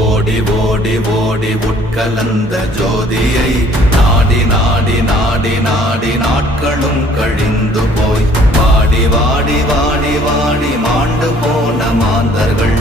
ஓடி ஓடி ஓடி உட்கலந்த ஜோதியை நாடி நாடி நாடி நாடி நாட்களும் கழிந்து போய் வாடி வாடி வாடி வாடி மாண்டு போன மாந்தர்கள்